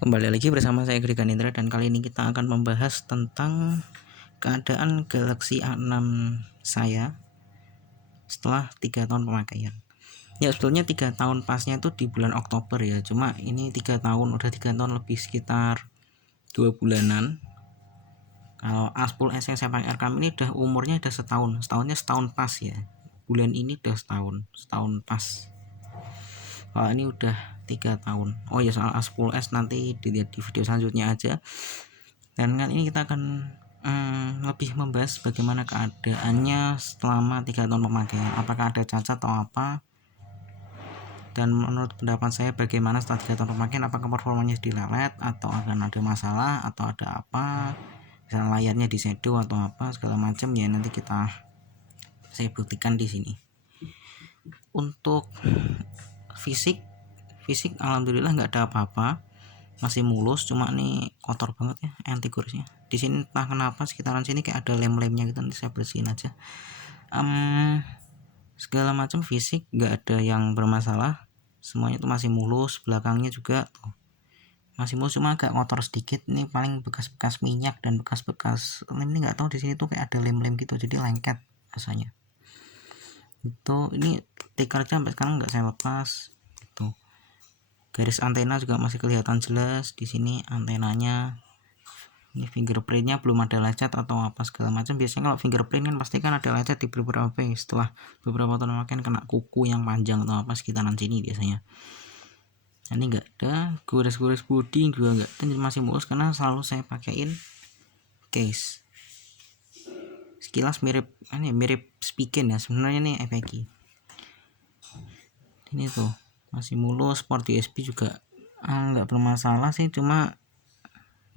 Kembali lagi bersama saya Gregor Indra, dan kali ini kita akan membahas tentang keadaan Galaxy A6 saya setelah 3 tahun pemakaian. Ya sebetulnya 3 tahun pasnya itu di bulan Oktober ya, cuma ini 3 tahun, udah 3 tahun lebih, sekitar 2 bulanan. Kalau A10s yang saya pakai rekam ini udah umurnya udah setahunnya setahun pas ya. Bulan ini udah setahun pas. Kalau ini udah 3 tahun. Oh ya, soal A10s nanti dilihat di video selanjutnya aja. Dan kali ini kita akan lebih membahas bagaimana keadaannya selama 3 tahun pemakaian, apakah ada cacat atau apa, dan menurut pendapat saya bagaimana setelah 3 tahun pemakaian, apakah performanya dilelet atau akan ada masalah atau ada apa, misalnya layarnya di shadow atau apa segala macam ya, nanti saya buktikan di sini. Untuk fisik alhamdulillah nggak ada apa-apa, masih mulus, cuma nih kotor banget ya anti kursnya. Di sini entah kenapa sekitaran sini kayak ada lem-lemnya gitu, nanti saya bersihin aja. Segala macam fisik nggak ada yang bermasalah, semuanya itu masih mulus. Belakangnya juga tuh masih mulus, cuma agak kotor sedikit. Ini paling bekas-bekas minyak dan bekas-bekas lem, ini nggak tahu di sini tuh kayak ada lem-lem gitu, jadi lengket rasanya. Itu ini tikernya sampai sekarang nggak saya lepas. Itu garis antena juga masih kelihatan jelas di sini antenanya. Ini fingerprintnya belum ada lecet atau apa segala macam. Biasanya kalau fingerprint kan pasti kan ada lecet di beberapa HP, setelah beberapa tahun makin kena kuku yang panjang atau apa sekitaran sini biasanya. Ini enggak ada, gores-gores body juga enggak ada, masih mulus karena selalu saya pakaiin case. Sekilas mirip Spigen ya sebenarnya nih FX. Ini tuh masih mulus, port USB juga enggak bermasalah sih, cuma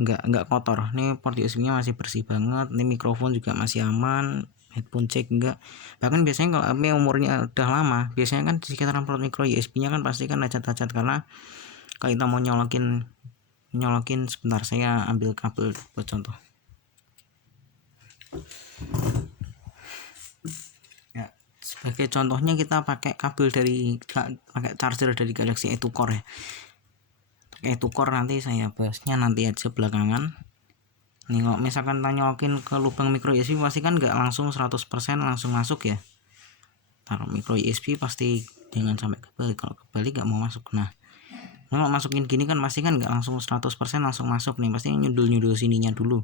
enggak kotor. Nih port USB nya masih bersih banget. Ini mikrofon juga masih aman, headphone cek enggak. Bahkan biasanya kalau HP umurnya udah lama, biasanya kan di sekitaran port micro USB nya kan pasti kan lecet-lecet, karena kalau kita mau nyolokin sebentar, saya ambil kabel buat contoh ya. Sebagai contohnya kita pakai charger dari Galaxy A2 Core ya. A2 Core nanti saya bahasnya nanti aja belakangan. Nih kalau misalkan nyolokin ke lubang micro USB pasti kan nggak langsung 100% langsung masuk ya. Taruh micro USB pasti jangan sampai kebalik, kalau kebalik nggak mau masuk. Nah kalau masukin gini kan pasti kan nggak langsung 100% langsung masuk nih, pasti nyundul sininya dulu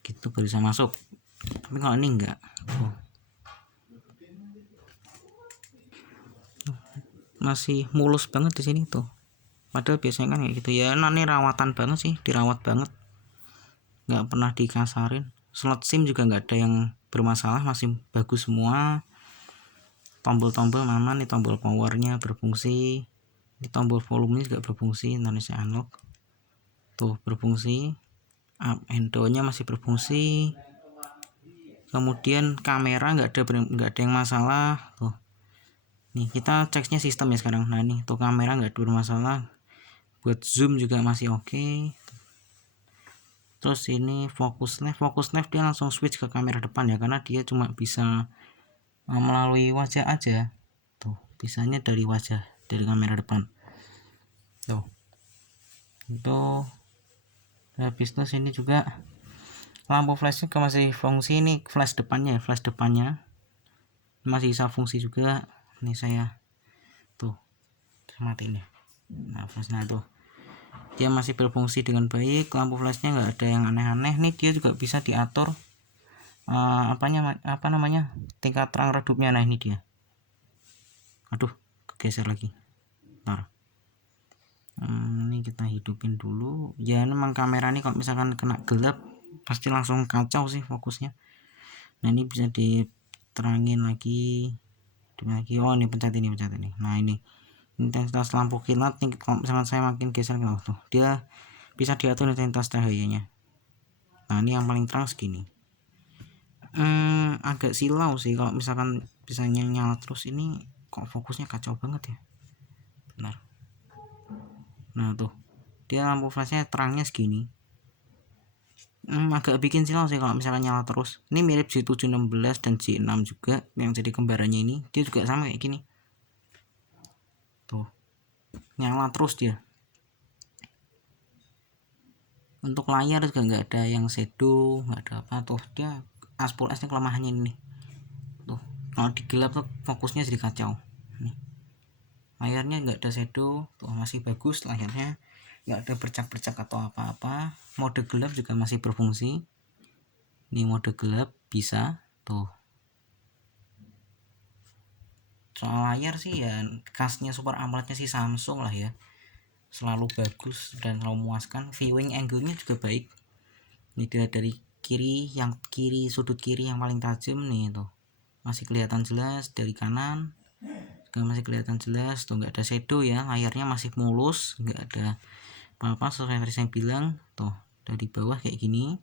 gitu baru bisa masuk. Tapi kalau ini enggak, masih mulus banget di sini tuh. Padahal biasanya kan kayak gitu ya. Nah ini rawatan banget sih, dirawat banget, nggak pernah dikasarin. Slot SIM juga nggak ada yang bermasalah, masih bagus semua. Tombol-tombol aman, nih tombol powernya berfungsi, ini tombol volumenya juga berfungsi, Indonesia unlock tuh berfungsi, up and down nya masih berfungsi. Kemudian kamera nggak ada yang masalah tuh. Nih kita ceknya sistem ya sekarang. Nah ini tuh kamera nggak ada bermasalah, buat zoom juga masih oke. Terus ini focus left dia langsung switch ke kamera depan ya, karena dia cuma bisa melalui wajah aja tuh, bisanya dari wajah, dari kamera depan tuh. Itu habis itu ini juga lampu flashnya masih fungsi. Ini flash depannya masih bisa fungsi juga. Ini saya tuh mati ini. Nah flashnya tuh dia masih berfungsi dengan baik, lampu flashnya nggak ada yang aneh-aneh. Nih dia juga bisa diatur apa namanya tingkat terang redupnya. Nah ini dia, aduh kegeser lagi, ntar ini kita hidupin dulu ya. Memang kamera ini kalau misalkan kena gelap pasti langsung kacau sih fokusnya. Nah ini bisa diterangin lagi. Oh ini pencet ini. Nah ini intensitas lampu kilat nih, kalau misalkan saya makin geser tuh dia bisa diatur intensitas cahayanya. Nah ini yang paling terang segini. Agak silau sih kalau misalkan bisa nyala terus, ini kok fokusnya kacau banget ya. Benar. Nah tuh dia lampu flashnya terangnya segini. Agak bikin silau sih kalau misalkan nyala terus. Ini mirip J716 dan J6 juga, yang jadi kembarannya ini dia juga sama kayak gini tuh, nyala terus dia. Untuk layar juga nggak ada yang shadow, nggak ada apa tuh. Dia A10s ini kelemahannya ini tuh, kalau digelap tuh fokusnya jadi kacau. Nih, layarnya nggak ada shadow tuh, masih bagus layarnya, nggak ada bercak-bercak atau apa-apa. Mode gelap juga masih berfungsi. Ini mode gelap bisa tuh. Soal layar sih ya khasnya Super AMOLED-nya si Samsung lah ya, selalu bagus dan selalu memuaskan. Viewing angle-nya juga baik. Ini dilihat dari kiri, yang kiri, sudut kiri yang paling tajam nih tuh, masih kelihatan jelas. Dari kanan juga masih kelihatan jelas tuh, nggak ada shadow ya, layarnya masih mulus, nggak ada apa-apa sesuai yang saya bilang tuh. Dari bawah kayak gini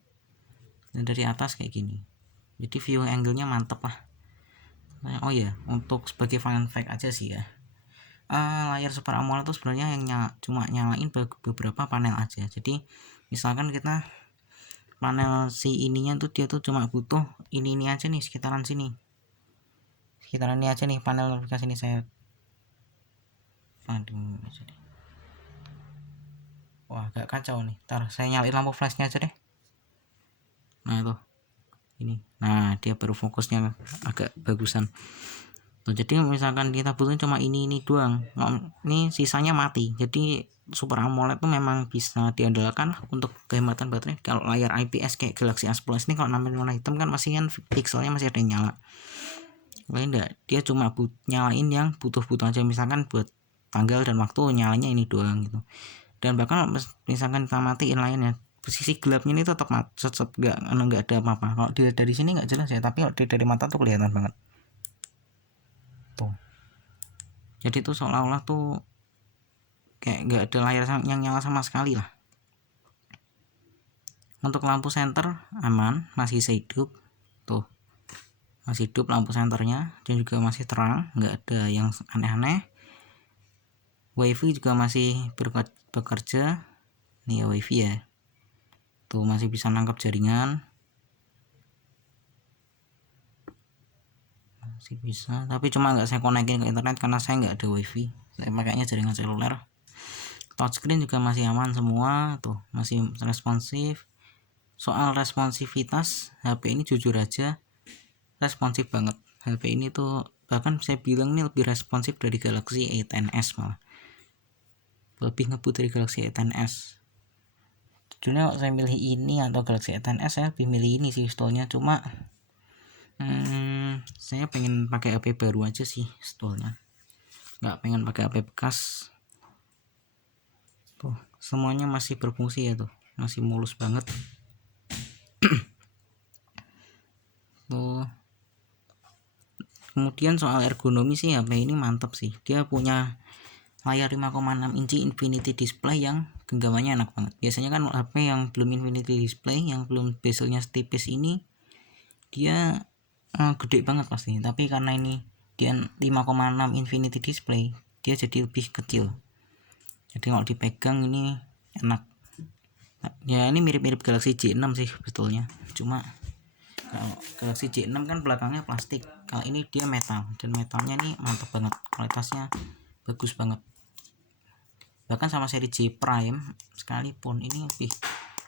dan dari atas kayak gini, jadi viewing angle-nya mantep lah. Nah, oh ya, untuk sebagai fun fact aja sih ya, layar Super AMOLED itu sebenarnya yang cuma nyalain beberapa panel aja. Jadi misalkan kita panel si ininya tuh, dia tuh cuma butuh ini aja nih, sekitaran ini aja nih panel notifikasi ini. Saya wah agak kacau nih, ntar saya nyalain lampu flashnya aja deh. Nah tuh ini, nah dia baru fokusnya agak bagusan tuh. Jadi misalkan kita butuh cuma ini doang, ini sisanya mati. Jadi Super AMOLED tuh memang bisa diandalkan untuk kehematan baterai. Kalau layar IPS kayak Galaxy A10 ini, kalau namanya warna hitam kan masih kan pixelnya masih ada yang nyala. Kalau enggak, dia cuma nyalain yang butuh aja, misalkan buat tanggal dan waktu nyalanya ini doang gitu. Dan bahkan misalkan kita matiin layarnya, sisi gelapnya ini tetap nggak ada apa-apa. Kalau dilihat dari sini nggak jelas ya, tapi kalau dari mata tuh kelihatan banget tuh. Jadi tuh seolah-olah tuh kayak nggak ada layar yang nyala sama sekali lah. Untuk lampu senter aman, masih hidup tuh, masih hidup lampu senternya, dan juga masih terang, nggak ada yang aneh-aneh. WiFi juga masih bekerja nih ya, WiFi ya tuh, masih bisa nangkap jaringan, masih bisa. Tapi cuma nggak saya konekin ke internet karena saya nggak ada WiFi, saya pakainya jaringan seluler. Touchscreen juga masih aman semua tuh, masih responsif. Soal responsivitas HP ini jujur aja responsif banget. HP ini tuh bahkan saya bilang ini lebih responsif dari Galaxy A10s, malah lebih ngebut dari Galaxy A10s. Jujurnya saya milih ini atau Galaxy A10s, saya lebih milih ini sih stolnya. Cuma saya pengen pakai HP baru aja sih stolnya, nggak pengen pakai HP bekas tuh. Semuanya masih berfungsi ya tuh, masih mulus banget tuh. Kemudian soal ergonomi sih, HP ini mantap sih. Dia punya layar 5,6 inci Infinity Display yang genggamannya enak banget. Biasanya kan HP yang belum Infinity Display, yang belum bezelnya tipis ini, dia gede banget pasti. Tapi karena ini dia 5,6 Infinity Display, dia jadi lebih kecil. Jadi kalau dipegang ini enak. Ya ini mirip-mirip Galaxy J6 sih betulnya. Cuma kalau Galaxy J6 kan belakangnya plastik, kalau ini dia metal, dan metalnya nih mantap banget, kualitasnya bagus banget. Bahkan sama seri J Prime sekalipun ini lebih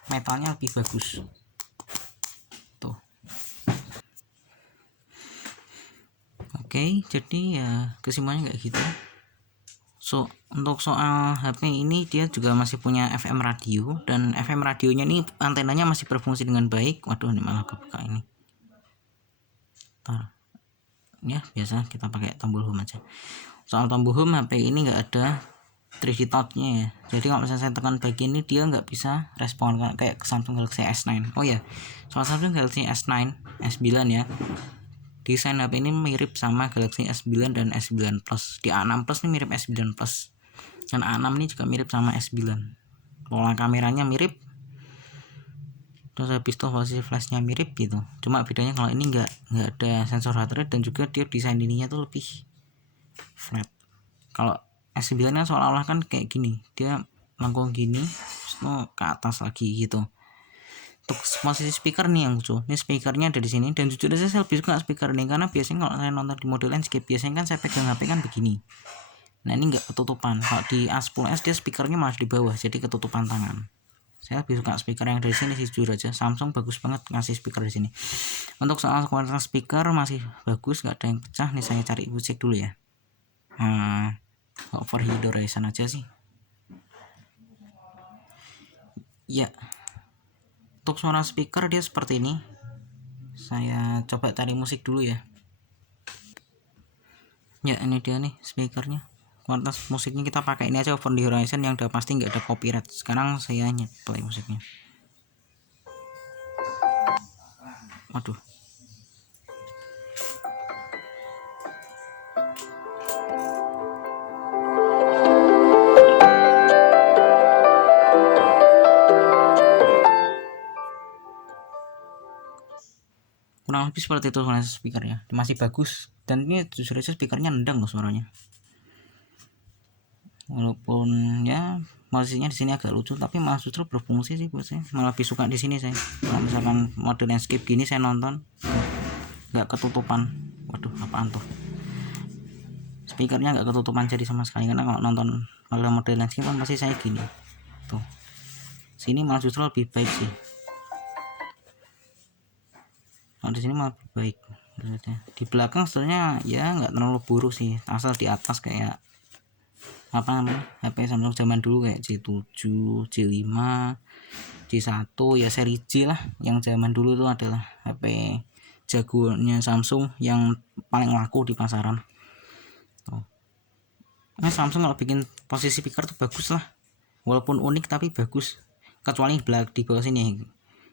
metalnya lebih bagus tuh. Oke, jadi ya kesimpulannya kayak gitu. Untuk soal HP ini, dia juga masih punya FM radio, dan FM radionya ini antenanya masih berfungsi dengan baik. Waduh, ini malah kebuka ini. Ya biasa kita pakai tombol home aja. Soal tombol home, HP ini nggak ada 3D touch-nya ya. Jadi kalau misalnya saya tekan bagian ini, dia nggak bisa respon kayak Samsung Galaxy S9. Oh ya, soal Samsung Galaxy S9, S9 ya, desain HP ini mirip sama Galaxy S9 dan S9 Plus. Di A6 Plus ini mirip S9 Plus, dan A6 ini juga mirip sama S9. Pola kameranya mirip, terus habis itu posisi flashnya mirip gitu. Cuma bedanya kalau ini nggak ada sensor heart rate, dan juga dia desain ininya tuh lebih flat. Kalau S9 nya seolah-olah kan kayak gini, dia lengkung gini terus ke atas lagi gitu. Untuk posisi speaker nih yang lucu, ini speakernya ada di sini, dan jujur aja saya lebih suka speaker ini karena biasanya kalau saya nonton di mode landscape, biasanya kan saya pegang HP kan begini. Nah ini nggak ketutupan. Kalau di A10s dia speakernya malah di bawah, jadi ketutupan tangan. Saya lebih suka speaker yang dari sini sih, jujur aja. Samsung bagus banget ngasih speaker di sini. Untuk soal kualitas speaker masih bagus, nggak ada yang pecah. Nih saya cari cek dulu ya. Overheat duration aja sih. Ya, untuk suara speaker dia seperti ini. Saya coba cari musik dulu ya. Ya, ini dia nih speakernya. Kualitas musiknya kita pakai ini aja, Over the Horizon, yang udah pasti nggak ada copyright. Sekarang saya play musiknya. Waduh. Kurang lebih seperti itu suara speakernya, masih bagus. Dan ini jujur aja speakernya nendang loh suaranya. Walaupun ya posisinya di sini agak lucu, tapi malah justru berfungsi sih buat saya. Malah lebih suka di sini saya. Kalau misalkan mode landscape gini saya nonton nggak ketutupan. Waduh, apaan tuh? Speakernya nggak ketutupan jadi sama sekali, karena kalau nonton mode landscape kan pasti saya gini. Tuh. Sini malah justru lebih baik sih. Kalau di sini malah lebih baik. Di belakang sebenarnya ya nggak terlalu buruk sih, asal di atas kayak apa namanya HP Samsung zaman dulu kayak J7, J5, J1 ya, seri J lah, yang zaman dulu itu adalah HP jagoannya Samsung yang paling laku di pasaran. Tuh. Nah, Samsung kalau bikin posisi speaker tuh bagus lah, walaupun unik tapi bagus. Kecuali di bawah sini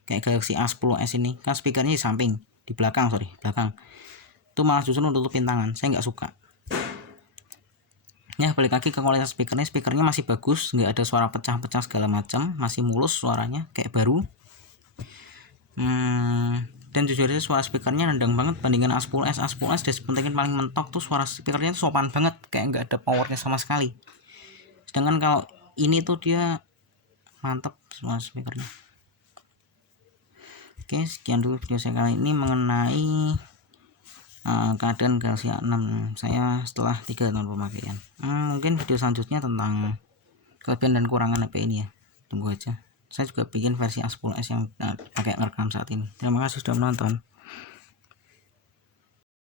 kayak Galaxy A10s ini kan speakernya di samping, di belakang itu malah justru nutupin tangan, saya nggak suka. Ya, balik lagi ke kualitas speakernya masih bagus, nggak ada suara pecah-pecah segala macam, masih mulus suaranya kayak baru. Dan jujur aja suara speakernya nendang banget bandingkan A10s dan sepentingin paling mentok tuh suara speakernya tuh sopan banget, kayak nggak ada powernya sama sekali. Sedangkan kalau ini tuh dia mantap suara speakernya. Oke, sekian dulu video saya kali ini mengenai keadaan Galaxy A6 saya setelah 3 tahun pemakaian. Mungkin video selanjutnya tentang kelebihan dan kurangan HP ini ya, tunggu aja. Saya juga bikin versi A10s yang pakai ngerekam saat ini. Terima kasih sudah menonton.